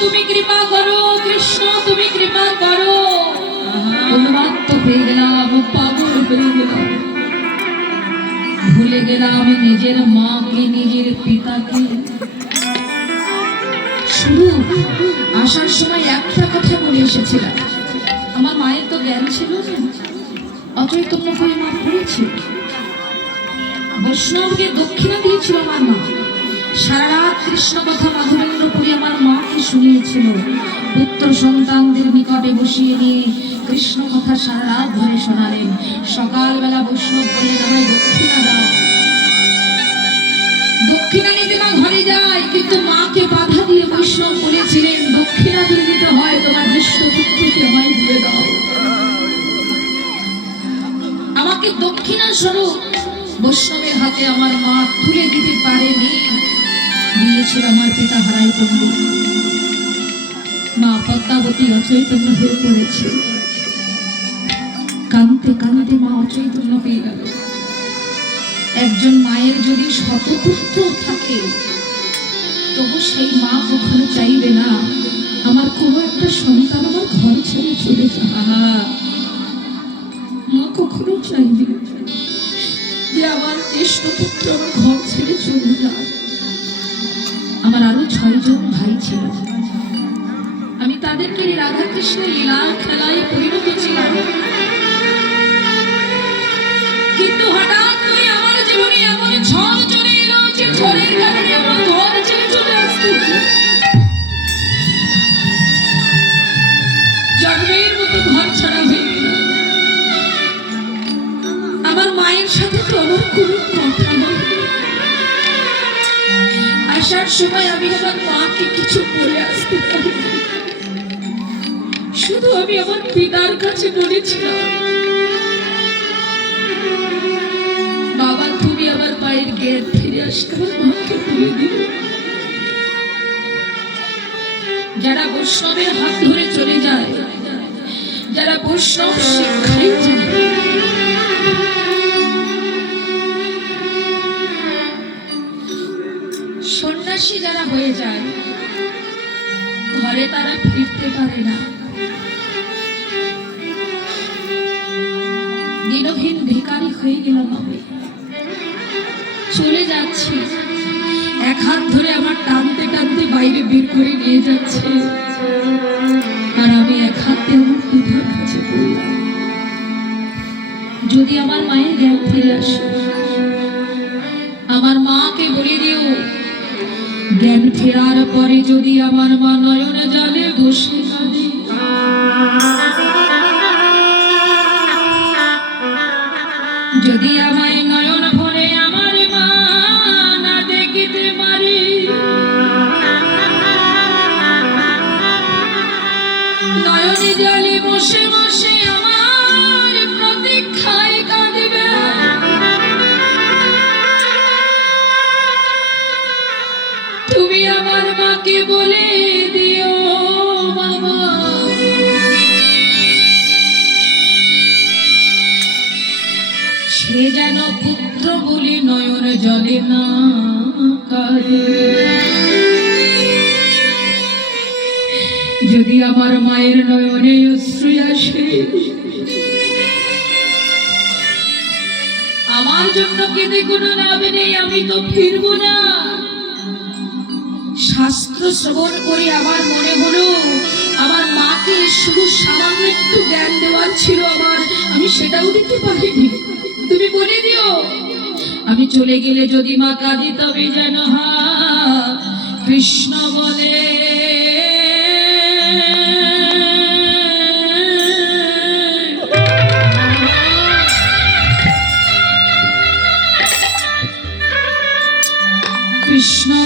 তুমি কৃপা করো, কৃষ্ণ, তুমি কৃপা করো। উন্মাত্ত হয়ে গেলাম, পাগল হয়ে গেলাম। ভুলে গেলাম নিজের মাকে, নিজের পিতাকে। শুধু আসার সময় একটা কথা বলে এসেছিলাম। আমার মায়ের তো জ্ঞান ছিল না অচৈতন্য হয়ে মা পড়েছিল বৈষ্ণবকে দক্ষিণা দিয়েছিল আমার মা। সারা রাত কৃষ্ণ কথা মাধবেন্দ্র পুরী আমার মাকে শুনিয়েছিল। পুত্র সন্তানদের নিকটে বসিয়ে নিয়ে কৃষ্ণ কথা সারা রাত ধরে শোনালেন। সকালবেলা বৈষ্ণব বললেন, আমায় দক্ষিণা দাও। দক্ষিণা নিতে মা ঘরে যায়, কিন্তু মাকে বাধা দিয়ে বৈষ্ণব বলেছিলেন, দক্ষিণা যদি দিতে হয়, তোমার জ্যেষ্ঠ পুত্রকে আমায় দিয়ে দাও। আমাকে দক্ষিণা স্বরূপ, বৈষ্ণবের হাতে আমার মা তুলে দিতে পারেনি। দিয়েছিল আমার পিতা হারাই পণ্ডিত মা পদ্মাবতী অচৈতন্য হয়ে পড়েছে কানতে কানতে মা অচৈতন্য হয়ে গেল। একজন মায়ের যদি শতপুত্র থাকে, তবু সেই মা কখনো চাইবে না, আমার কোনো একটা সন্তান আমার ঘর ছেড়ে চলে যায় মা কখনো চাইবে যে আমার জ্যেষ্ঠ ছয়জন ভাই ছিল। আমি তাদেরকে রাধা কৃষ্ণের লীলা খেলায় পরিণত ছিলাম। কিন্তু হঠাৎ করে আমার জীবনে এমন ঝড় চলে এলো যে ঝড়ের কারণে আমার ঘর ছেড়ে চলে আসতে জন্মের মতো ঘর ছাড়া হয়ে আমার মায়ের সাথে তো আমার কোনো কথা হয় আসার সময় আমি আমার মাকে কিছু বলে আসতে পারি শুধু আমি আমার পিতার কাছে বলেছিলাম, বাবা, তুমি আমার পায়ের জ্ঞান ফিরে আসতে আমার মাকে বলে দিও। যারা বৈষ্ণবের হাত ধরে চলে যায়, যারা বৈষ্ণব শিক্ষাই যায় সন্ন্যাসী যারা হয়ে যায়, ঘরে তারা ফিরতে পারে না। দিনহীন ভিকারি হয়ে আমি। চলে যাচ্ছি। এক হাত ধরে আমার টানতে টানতে বাইরে বের করে নিয়ে যাচ্ছে। আর আমি এক হাতে যদি আমার মায়ের জ্ঞান ফিরে আসে, আমার মাকে বলে দিও জ্ঞান ফেরার পরে যদি আমার মা নয়ন জালে বসে যদি আমায় যদি আমার মায়ের নয়নে অশ্রু আসে, আমার জন্য কেঁদে কোনো লাভ নেই, আমি তো ফিরবো না। শাস্ত্র শ্রবণ করে আমার মনে হলো, আমার মাকে শুধু সামান্য একটু জ্ঞান দেওয়ার ছিল আমার, আমি সেটাও দিতে পারিনি। তুমি বলে দিও, আমি চলে গেলে যদি মা কাঁদি তবে যেন হা, কৃষ্ণ বলে কৃষ্ণ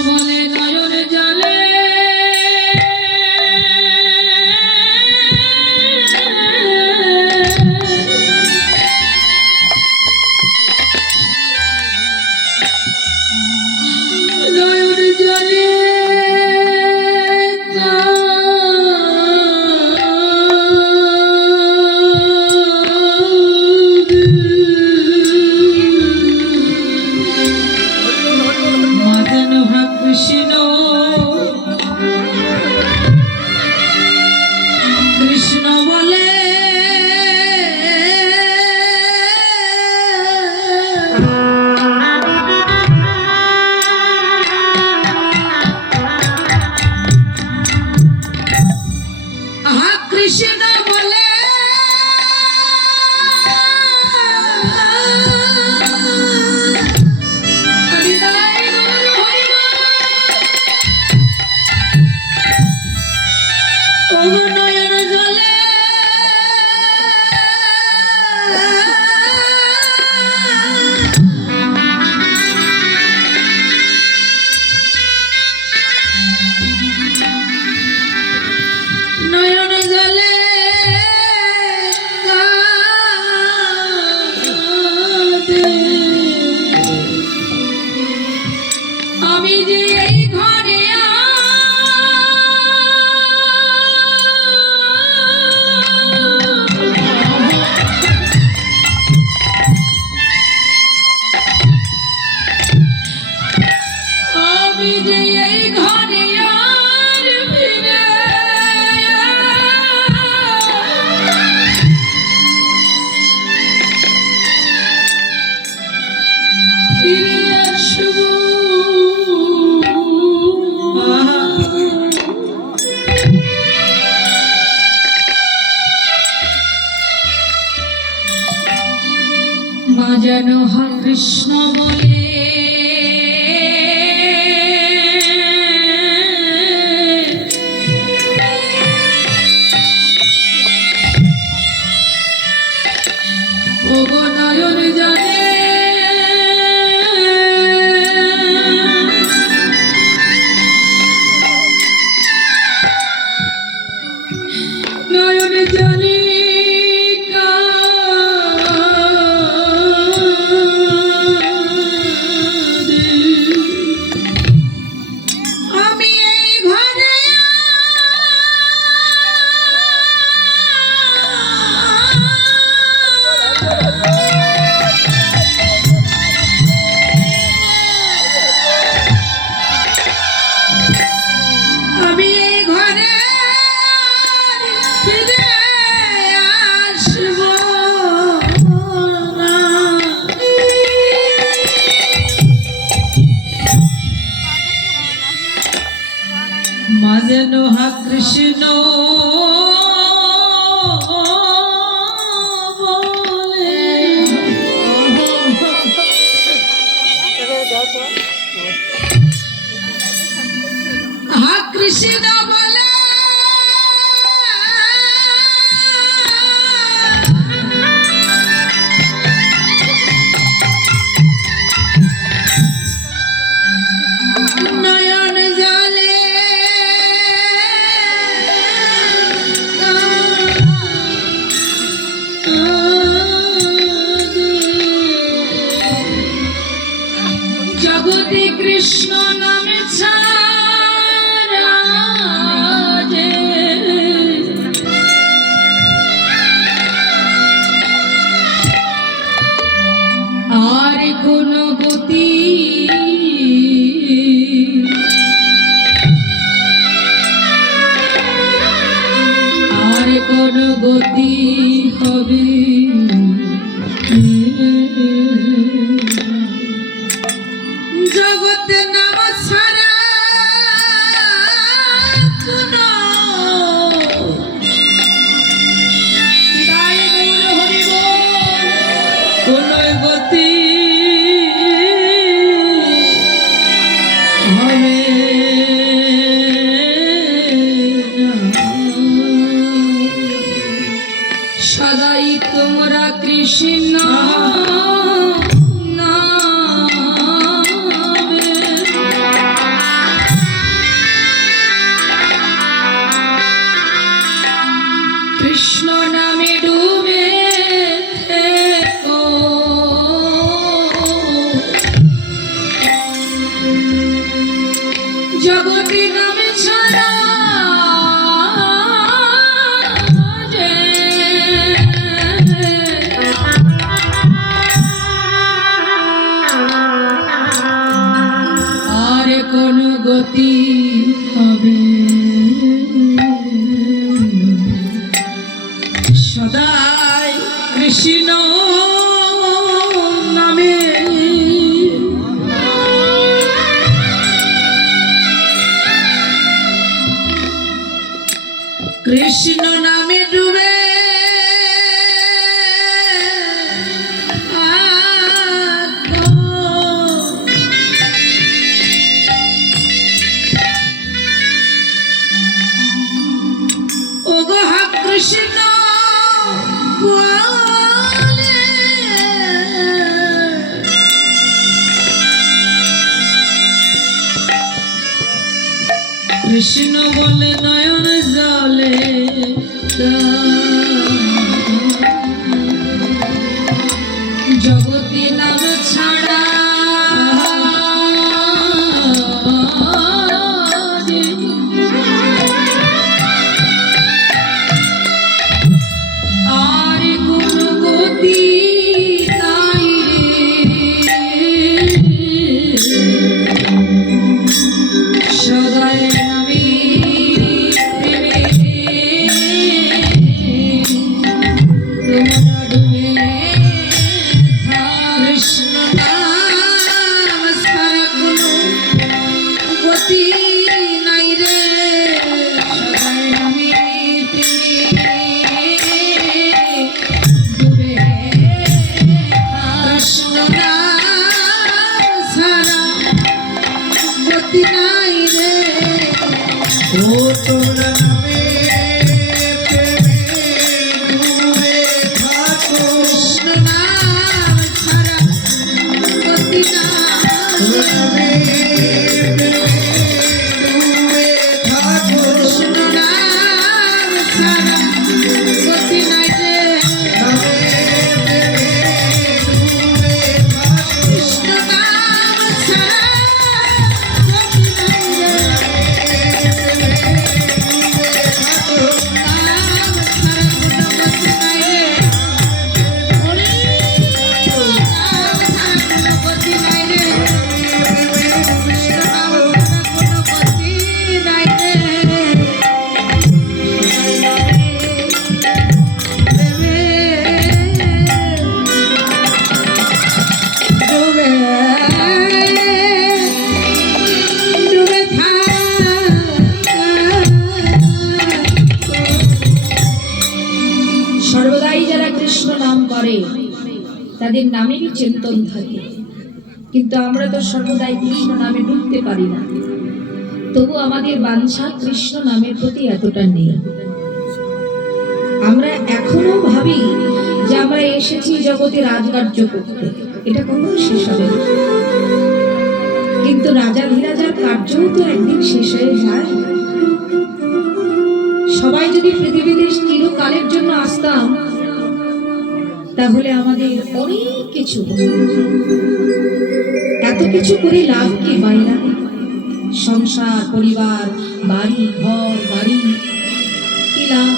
কৃষ্ণ বলে নয়ন চিন্তন থাকে। কিন্তু আমরা তো সর্বদাই কৃষ্ণ নামে ডুবতে পারি না। তবু আমাদের বাঞ্ছা কৃষ্ণ নামের প্রতি এতটা নেই। আমরা এখনও ভাবি যে আমরা এসেছি জগতে রাজকার্য করতে। এটা কখনো শেষ হবে কিন্তু রাজা ধীরাজার কার্যও তো একদিন শেষ হয়ে যায়। সবাই যদি পৃথিবীতে চিরকালের জন্য আসতাম তাহলে আমাদের অনেক কিছু এত কিছু করে লাভ কি বাইরা সংসার, পরিবার, বাড়ি, ঘর, বাড়ি, কি লাভ?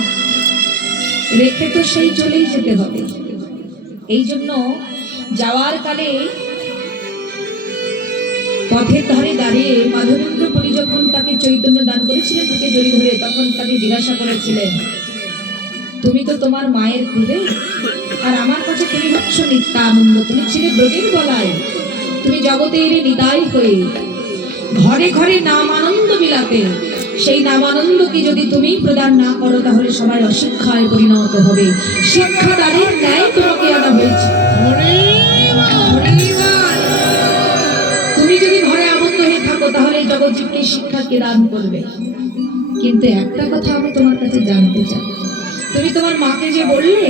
রেখে তো সেই চলেই যেতে হবে। এই জন্য যাওয়ার কালে পথের ধারে দাঁড়িয়ে মাধবেন্দ্র পুরী যখন তাকে চৈতন্য দান করেছিলেন, বুকে জড়ি ধরে তখন তাকে জিজ্ঞাসা করেছিলেন তুমি তো তোমার মায়ের খুঁজে আর আমার কাছে তুমি হচ্ছ নিত্যানন্দ। তুমি ছিলে ব্রজের বলায় তুমি জগতে এলে নিদাই হয়ে। ঘরে ঘরে নাম আনন্দ বিলাতে। সেই নামানন্দকে যদি তুমি প্রদান না করো, তাহলে সবাই অশিক্ষায় পরিণত হবে। শিক্ষা দানের ন্যায় তোমাকে আনা হয়েছে। তুমি যদি ঘরে আবদ্ধ হয়ে থাকো, তাহলে জগৎজীবকে শিক্ষা কে দান করবে। কিন্তু একটা কথা আমি তোমার কাছে জানতে চাই। তুমি তোমার মাকে যে বললে,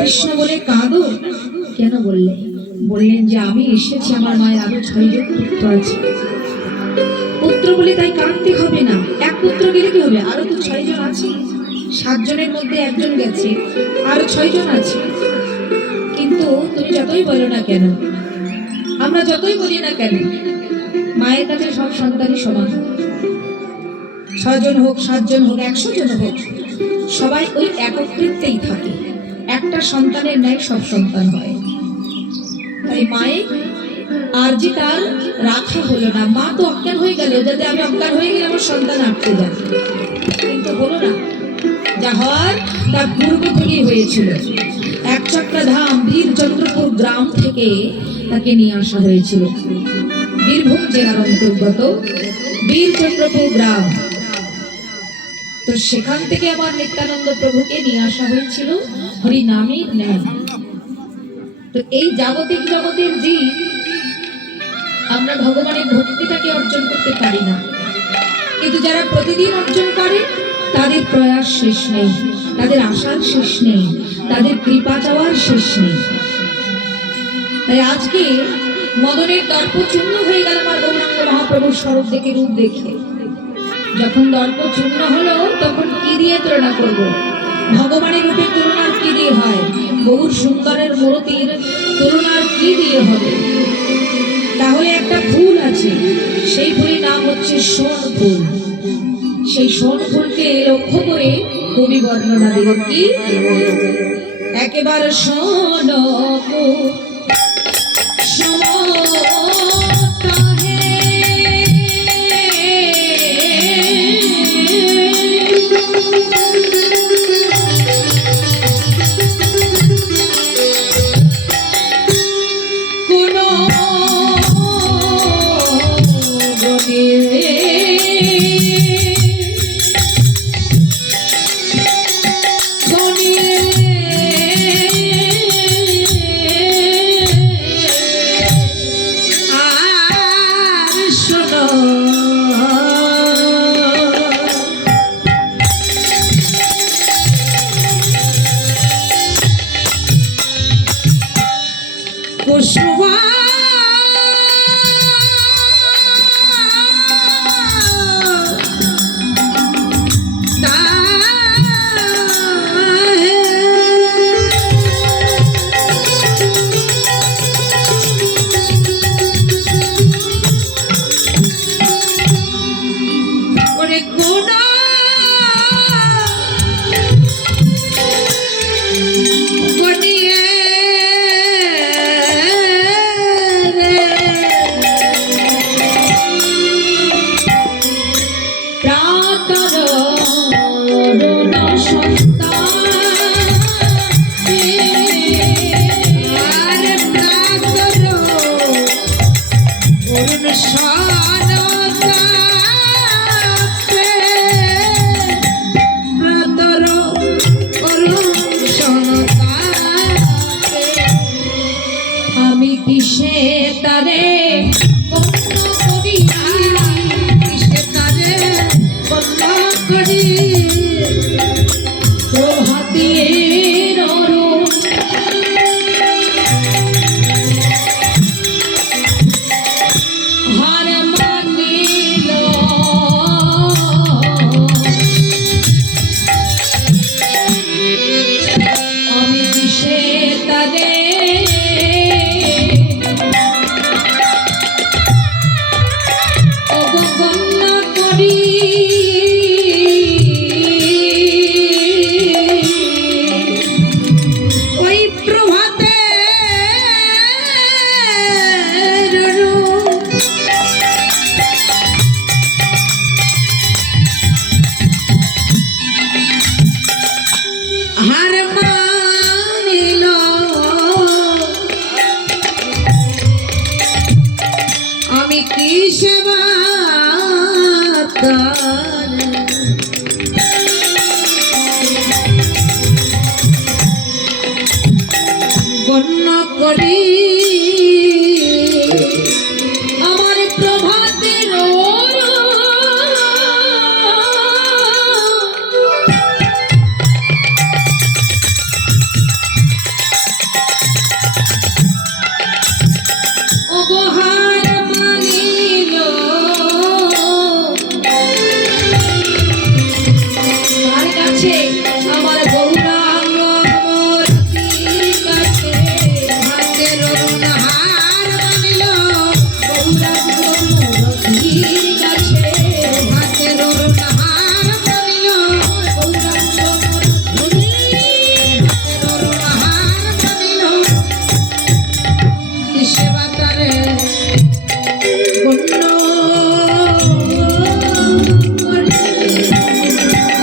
কৃষ্ণ বলে, কাঁদো? কেন বললে? বললেন যে, আমি এসেছি, আমার মায়ের আরও ছয়জন পুত্র আছে। পুত্র বলে, তাই কাঁদতে হবে না। এক পুত্র গেলে কি হবে? আরও তো ছয়জন আছে। সাতজনের মধ্যে একজন গেছে, আরও ছয়জন আছে। কিন্তু তুমি যতই বলো না কেন, আমরা যতই বলি না কেন, মায়ের কাছে সব সন্তানই সমান। ছজন হোক সাতজন হোক, একশো জন হোক সবাই ওই একত্রিতেই থাকে। একটা সন্তানের ন্যায় সব সন্তান হয়। তাই মায়ে, আর যে তার রাখা হলো না, মা তো অজ্ঞান হয়ে গেল, যাতে আমি অজ্ঞান হয়ে গেলে আমার সন্তান আটকে যায়। কিন্তু হলো না। যা হওয়ার, তার পূর্ব থেকেই হয়েছিল। এক চক্রা ধাম বীরচন্দ্রপুর গ্রাম থেকে তাকে নিয়ে আসা হয়েছিল। বীরভূম জেলার অন্তর্গত বীরচন্দ্রপুর গ্রাম। তো সেখান থেকে আমার নিত্যানন্দ প্রভুকে নিয়ে আসা হয়েছিল হরি নামের ন্যায়। তো এই জাগতিক জগতের জীব, আমরা ভগবানের ভক্তিটাকে অর্জন করতে পারি না। কিন্তু যারা প্রতিদিন অর্জন করে, তাদের প্রয়াস শেষ নেই, তাদের আশার শেষ নেই, তাদের কৃপা চাওয়ার শেষ নেই। তাই আজকে মদনের দর্প চূর্ণ হয়ে গেল আমার গৌরাঙ্গ মহাপ্রভুর স্বরূপ দেখে রূপ দেখে। যখন দর্প চূর্ণ হলো তখন কি দিয়ে তুলনা করব? ভগবানের রূপে তুলনার কি দিয়ে হয়? বহুর সুন্দরের মূর্তির তুলনার কি দিয়ে হবে? তাহলে একটা ফুল আছে সেই ফুলের নাম হচ্ছে সোন ফুল। সেই সোন ফুলকে লক্ষ্য করে কবি বর্ণনা দেব কি? একেবারে সোন ফুল, সোন why?